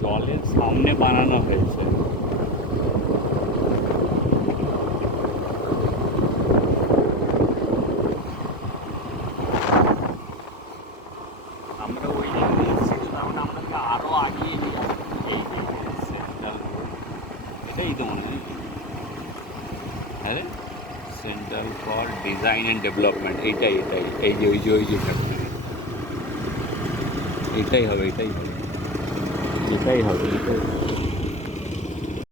জলের সামনে বানানো হয়েছে। আমরা ওই জায়গায় এসেছি, তারপরে আমরা আরও আগিয়ে গেলাম। এই যে সেন্ট্রাল রোড, এটাই তো মনে হয়। আরে central for design and development, এটাই এই যে ওই যে ফ্যাক্টরি, এটাই হবে।